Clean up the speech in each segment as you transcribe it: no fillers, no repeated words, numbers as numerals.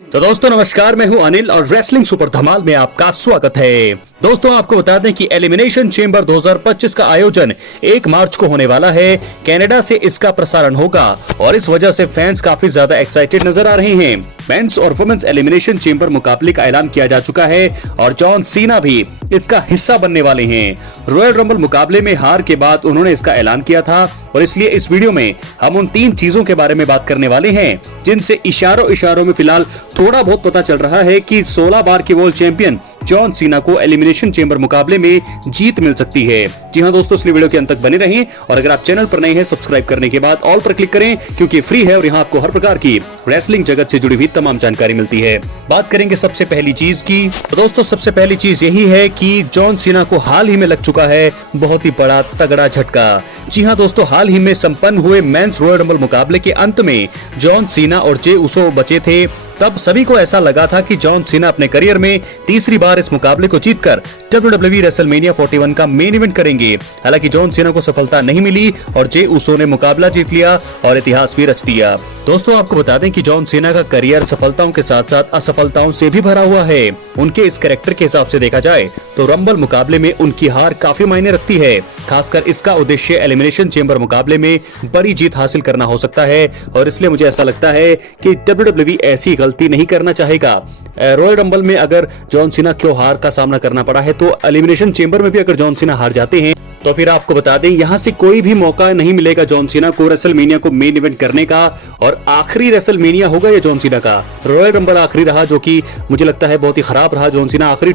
तो दोस्तों नमस्कार, मैं हूं अनिल और रेसलिंग सुपर धमाल में आपका स्वागत है। दोस्तों आपको बता दें कि एलिमिनेशन चेंबर 2025 का आयोजन 1 मार्च को होने वाला है। कनाडा से इसका प्रसारण होगा और इस वजह से फैंस काफी ज्यादा एक्साइटेड नजर आ रहे हैं। मेंस और वुमेन्स एलिमिनेशन चेंबर मुकाबले का ऐलान किया जा चुका है और जॉन सीना भी इसका हिस्सा बनने वाले हैं। रॉयल रंबल मुकाबले में हार के बाद उन्होंने इसका ऐलान किया था और इसलिए इस वीडियो में हम उन 3 चीजों के बारे में बात करने वाले हैं जिनसे इशारों में फिलहाल थोड़ा बहुत पता चल रहा है कि 16 बार के वर्ल्ड चैंपियन जॉन सीना को एलिमिनेशन चेंबर मुकाबले में जीत मिल सकती है। जी हां दोस्तों, इसलिए वीडियो के अंत तक बने रहें और अगर आप चैनल पर नए हैं सब्सक्राइब करने के बाद ऑल पर क्लिक करें क्योंकि फ्री है और यहां आपको हर प्रकार की रेसलिंग जगत से जुड़ी हुई तमाम जानकारी मिलती है। बात करेंगे सबसे पहली चीज की, तो दोस्तों सबसे पहली चीज यही है कि जॉन सीना को हाल ही में लग चुका है बहुत ही बड़ा तगड़ा झटका। जी हां दोस्तों, हाल ही में संपन्न हुए मेंस रॉयल रंबल मुकाबले के अंत में जॉन सीना और जे उसो बचे थे। तब सभी को ऐसा लगा था कि जॉन सीना अपने करियर में तीसरी बार इस मुकाबले को जीतकर WWE रेसलमेनिया 41 का मेन इवेंट करेंगे। हालांकि जॉन सीना को सफलता नहीं मिली और जे उसो ने मुकाबला जीत लिया और इतिहास भी रच दिया। दोस्तों आपको बता दें कि जॉन सीना का करियर सफलताओं के साथ साथ असफलताओं से भी भरा हुआ है। उनके इस कैरेक्टर के हिसाब से देखा जाए तो रंबल मुकाबले में उनकी हार काफी मायने रखती है। खासकर इसका उद्देश्य एलिमिनेशन चेंबर मुकाबले में बड़ी जीत हासिल करना हो सकता है और इसलिए मुझे ऐसा लगता है कि WWE ऐसी गलती नहीं करना चाहेगा। रॉयल रंबल में अगर जॉन सीना को हार का सामना करना पड़ा है तो एलिमिनेशन चेंबर में भी अगर जॉन सीना हार जाते हैं तो फिर आपको बता दें यहाँ से कोई भी मौका नहीं मिलेगा जॉन सीना को रेसलमेनिया को मेन इवेंट करने का। और आखिरी रेसलमेनिया होगा ये जॉन सीना का। रॉयल रंबल आखिरी रहा जो कि मुझे लगता है बहुत ही खराब रहा। जॉन सीना आखिरी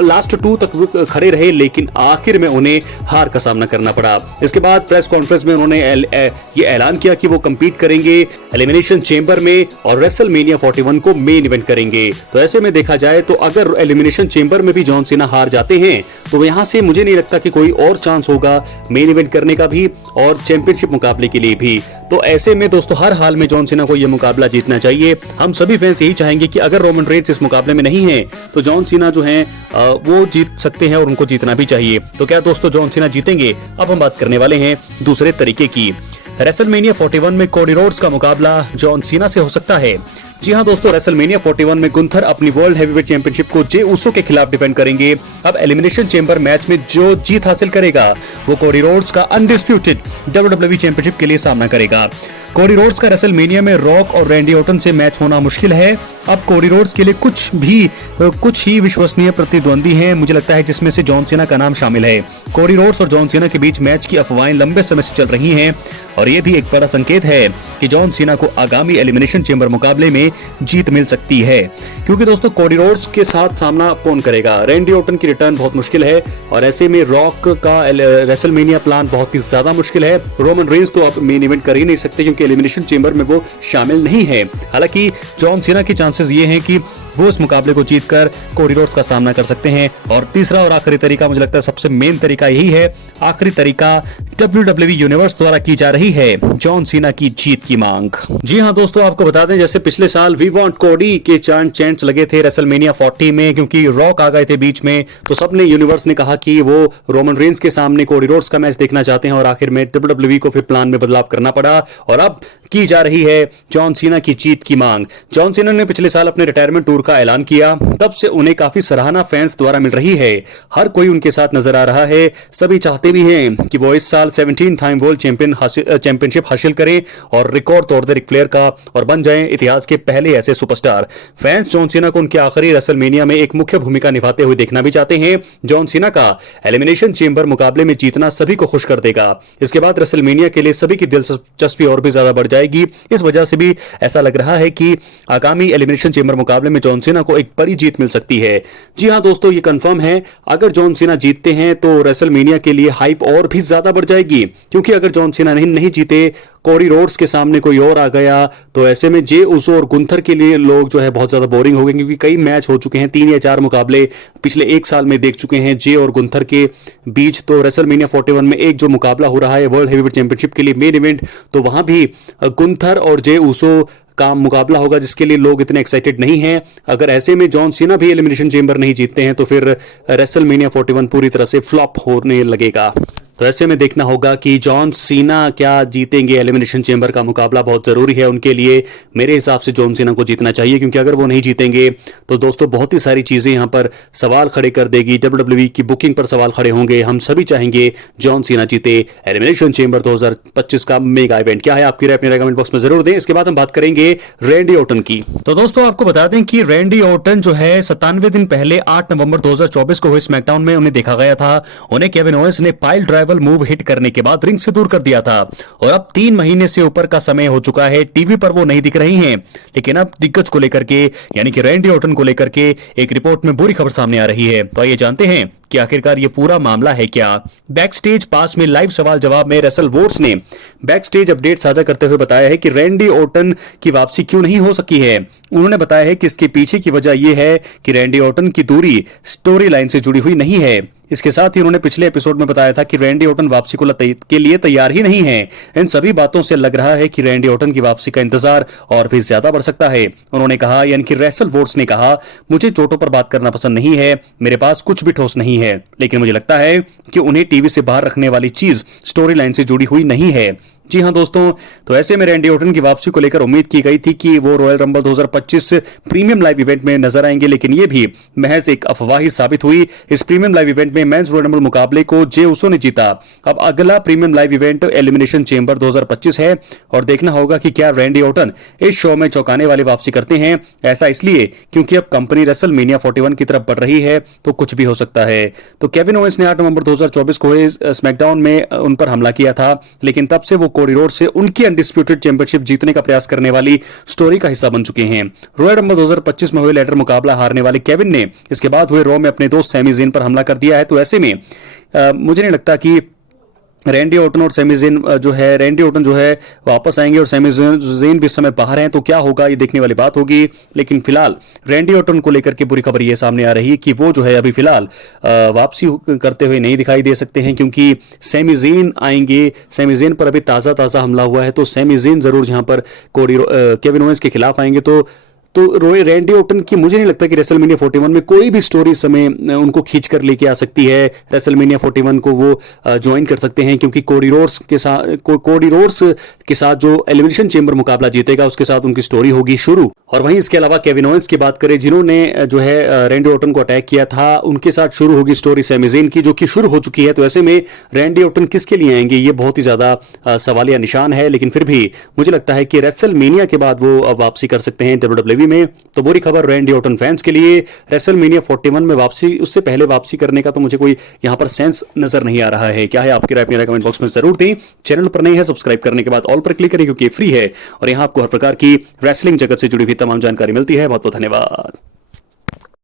लास्ट 2 तक खड़े रहे लेकिन आखिर में उन्हें हार का सामना करना पड़ा। इसके बाद प्रेस कॉन्फ्रेंस में उन्होंने ये ऐलान किया कि वो कम्पीट करेंगे एलिमिनेशन चेंबर में और रेसलमेनिया 41 को मेन इवेंट करेंगे। तो ऐसे में देखा जाए तो अगर एलिमिनेशन चेंबर में भी जॉन सीना हार जाते हैं तो यहाँ से मुझे नहीं लगता कि कोई और चांस होगा मेन इवेंट करने का भी और चैंपियनशिप मुकाबले के लिए भी। तो ऐसे में दोस्तों हर हाल में जॉन सीना को यह मुकाबला जीतना चाहिए। हम सभी फैंस यही चाहेंगे कि अगर रोमन रेंस इस मुकाबले में नहीं है तो जॉन सीना जो हैं वो जीत सकते हैं और उनको जीतना भी चाहिए। तो क्या दोस्तों जॉन सीना जीतेंगे? अब हम बात करने वाले हैं दूसरे तरीके की। रेसलमेनिया 41 में कोडी रोड्स का मुकाबला जॉन सीना से हो सकता है। जी हां दोस्तों, रेसलमेनिया 41 में गुंथर अपनी वर्ल्ड हेवीवेट चैंपियनशिप को जे उसो के खिलाफ डिफेंड करेंगे। अब एलिमिनेशन चेंबर मैच में जो जीत हासिल करेगा वो कोडी रोड्स का अनडिस्प्यूटेड WWE चैंपियनशिप के लिए सामना करेगा। कोडी रोड्स का रेसलमेनिया में रॉक और रैंडी ऑर्टन से मैच होना मुश्किल है। अब कोडी रोड्स के लिए कुछ ही विश्वसनीय प्रतिद्वंदी हैं, मुझे लगता है जिसमें से जॉन सीना का नाम शामिल है। कोडी रोड्स और जॉन सीना के बीच मैच की अफवाहें लंबे समय से चल रही हैं और ये भी एक बड़ा संकेत है कि जॉन सीना को आगामी एलिमिनेशन चेंबर मुकाबले में जीत मिल सकती है। क्योंकि दोस्तों कोडी रोड्स के साथ सामना कौन करेगा? रैंडी ऑर्टन की रिटर्न बहुत मुश्किल है और ऐसे में रॉक का रेसलमेनिया प्लान बहुत ही ज्यादा मुश्किल है। रोमन रेंस तो आप मेन इवेंट कर ही नहीं सकते क्योंकि एलिमिनेशन चेंबर में वो शामिल नहीं है। हालांकि जॉन सीना के चांसेस ये हैं कि वो इस मुकाबले को जीतकर कोडी रोड्स का सामना कर सकते हैं। और तीसरा और आखिरी तरीका, मुझे लगता है सबसे मेन तरीका यही है, आखिरी तरीका WWE यूनिवर्स द्वारा की जा रही है जॉन सीना की जीत की मांग। जी हां दोस्तों, आपको बता दें जैसे पिछले साल वी वांट कोडी के चैंट्स लगे थे रेसलमेनिया 40 में क्योंकि रॉक आ गए थे बीच में, तो सबने यूनिवर्स ने कहा कि वो रोमन रेंस के सामने कोडी रोड्स का मैच देखना चाहते हैं और आखिर में WWE को फिर प्लान में बदलाव करना पड़ा और अब की जा रही है जॉन सीना की जीत की मांग। जॉन सीना ने पिछले साल अपने रिटायरमेंट टूर का ऐलान किया, तब से उन्हें काफी सराहना फैंस द्वारा मिल रही है। हर कोई उनके साथ नजर आ रहा है। सभी चाहते भी हैं कि वो इस साल 17 टाइम वर्ल्ड चैंपियनशिप हासिल करें और रिकॉर्ड तोड़ दे रिक फ्लेयर का और बन जाएं इतिहास के पहले ऐसे सुपरस्टार। फैंस जॉन सीना को उनके आखिरी रेसलमेनिया में एक मुख्य भूमिका निभाते हुए देखना भी चाहते हैं। जॉन सीना का एलिमिनेशन चेंबर मुकाबले में जीतना सभी को खुश कर देगा। इसके बाद रेसलमेनिया के लिए सभी की दिलचस्पी और भी ज्यादा बढ़ जाएगी। इस वजह से भी ऐसा लग रहा है कि आगामी एलिमिनेशन चेंबर मुकाबले में जॉन सीना को एक बड़ी जीत मिल सकती है। जी हां दोस्तों, ये कंफर्म है। अगर जॉन सीना जीतते हैं तो रेसलमेनिया के लिए हाइप और भी ज्यादा बढ़ जाएगी क्योंकि अगर जॉन सीना नहीं जीते, कोडी रोड्स के सामने कोई और आ गया तो ऐसे में जे उसो और गुंथर के लिए लोग जो है बहुत ज्यादा बोरिंग हो गए क्योंकि कई मैच हो चुके हैं, 3 या 4 मुकाबले पिछले 1 साल में देख चुके हैं जे और गुंथर के बीच। तो रेसलमेनिया 41 में एक जो मुकाबला हो रहा है वर्ल्ड हेवीवेट चैंपियनशिप के लिए मेन इवेंट, तो वहां भी गुंथर और जे उसो का मुकाबला होगा जिसके लिए लोग इतने एक्साइटेड नहीं हैं। अगर ऐसे में जॉन सीना भी एलिमिनेशन चेंबर नहीं जीतते हैं तो फिर रेसलमेनिया 41 पूरी तरह से फ्लॉप होने लगेगा। तो ऐसे में देखना होगा कि जॉन सीना क्या जीतेंगे एलिमिनेशन चेंबर का मुकाबला बहुत जरूरी है उनके लिए। मेरे हिसाब से जॉन सीना को जीतना चाहिए, क्योंकि अगर वो नहीं जीतेंगे तो दोस्तों बहुत ही सारी चीजें यहां पर सवाल खड़े कर देगी। WWE की बुकिंग पर सवाल खड़े होंगे। हम सभी चाहेंगे जॉन सीना जीते एलिमिनेशन चेंबर 2025 का मेगा इवेंट। क्या है आपकी राय, अपने कमेंट बॉक्स में जरूर दें। इसके बाद हम बात करेंगे रैंडी ऑर्टन की। तो दोस्तों आपको बता दें कि रैंडी ऑर्टन जो है 97 दिन पहले 8 नवंबर 2024 को हुए स्मैकडाउन में उन्हें देखा गया था। उन्हें केविन ओवेंस ने पाइल ड्राइवर मूव हिट करने के बाद रिंग से दूर कर दिया था और अब 3 महीने से ऊपर का समय हो चुका है। टीवी पर वो नहीं दिख रही हैं, लेकिन अब दिग्गज को लेकर के यानी कि रैंडी ऑर्टन को लेकर के एक रिपोर्ट में बुरी खबर सामने आ रही है। तो आइए जानते हैं कि आखिरकार ये पूरा मामला है क्या। बैकस्टेज पास में लाइव सवाल जवाब में रसल वोट्स ने बैकस्टेज अपडेट साझा करते हुए बताया है कि रैंडी ऑर्टन की वापसी क्यों नहीं हो सकी है। उन्होंने बताया है कि इसके पीछे की वजह यह है कि रैंडी ऑर्टन की दूरी स्टोरी लाइन से जुड़ी हुई नहीं है। इसके साथ ही उन्होंने पिछले एपिसोड में बताया था कि रैंडी ऑर्टन वापसी के लिए तैयार ही नहीं है। इन सभी बातों से लग रहा है कि रैंडी ऑर्टन की वापसी का इंतजार और भी ज्यादा बढ़ सकता है। उन्होंने कहा, यानी कि रेसल वोट्स ने कहा, मुझे चोटों पर बात करना पसंद नहीं है, मेरे पास कुछ भी ठोस नहीं है, लेकिन मुझे लगता है कि उन्हें टीवी से बाहर रखने वाली चीज स्टोरी लाइन से जुड़ी हुई नहीं है। जी हां दोस्तों, तो ऐसे में रैंडी ऑर्टन की वापसी को लेकर उम्मीद की गई थी कि वो royal rumble 2025 premium live event में नजर आएंगे, लेकिन ये भी महज एक अफवाह ही साबित हुई। इस प्रीमियम लाइव इवेंट में मेंस रॉयल रंबल मुकाबले को जे उसो ने जीता। अब अगला premium live event elimination chamber 2025 है और देखना होगा कि क्या रैंडी ऑर्टन इस शो में चौंकाने वाली वापसी करते हैं। ऐसा इसलिए क्योंकि अब कंपनी रेसलमेनिया 41 की तरफ बढ़ रही है, तो कुछ भी हो सकता है। तो केविन ओवेंस ने 8 नवंबर 2024 को स्मैकडाउन में उन पर हमला किया था, लेकिन तब से वो कोडी रोड से उनकी अनडिस्प्यूटेड चैंपियनशिप जीतने का प्रयास करने वाली स्टोरी का हिस्सा बन चुके हैं। रॉयल रंबल 2025 में हुए लैडर मुकाबला हारने वाले केविन ने इसके बाद हुए रॉ में अपने दोस्त सैमी ज़ेन पर हमला कर दिया है। तो ऐसे में मुझे नहीं लगता कि रैंडी ऑर्टन और सैमी ज़ेन रैंडी ऑर्टन जो है वापस आएंगे और सैमी ज़ेन भी इस समय बाहर हैं। तो क्या होगा ये देखने वाली बात होगी, लेकिन फिलहाल रैंडी ऑर्टन को लेकर के बुरी खबर ये सामने आ रही है कि वो जो है अभी फिलहाल वापसी करते हुए नहीं दिखाई दे सकते हैं, क्योंकि सैमी ज़ेन आएंगे। सैमी ज़ेन पर अभी ताज़ा हमला हुआ है, तो सैमी ज़ेन जरूर जहां पर केविन ओवेंस के खिलाफ आएंगे। तो रैंडी ऑर्टन की मुझे नहीं लगता कि रेसलमेनिया 41 में कोई भी स्टोरी समय उनको खींच कर लेके आ सकती है। रेसलमेनिया 41 को वो ज्वाइन कर सकते हैं, क्योंकि कोडी रोड्स के साथ जो एलिमिनेशन चेंबर मुकाबला जीतेगा उसके साथ उनकी स्टोरी होगी शुरू। और वहीं इसके अलावा केविन ओवेंस की बात करें, जिन्होंने जो है रैंडी ऑर्टन को अटैक किया था, उनके साथ शुरू होगी स्टोरी सैमी ज़ेन की, जो कि शुरू हो चुकी है। तो ऐसे में रैंडी ऑर्टन किसके लिए आएंगे, ये बहुत ही ज्यादा सवालिया निशान है। लेकिन फिर भी मुझे लगता है कि रेसलमेनिया के बाद वो वापसी कर सकते हैं WWE में। तो बुरी खबर रैंडी ऑर्टन फैंस के लिए, रेसलमेनिया 41 में वापसी, उससे पहले वापसी करने का तो मुझे कोई यहां पर सेंस नजर नहीं आ रहा है। क्या है आपकी राय, अपनी कमेंट बॉक्स में जरूर दें। चैनल पर नहीं है सब्सक्राइब करने के बाद ऑल पर क्लिक करें, क्योंकि फ्री है और यहां आपको हर प्रकार की रेसलिंग जगत से जुड़ी हुई तमाम जानकारी मिलती है। बहुत बहुत धन्यवाद।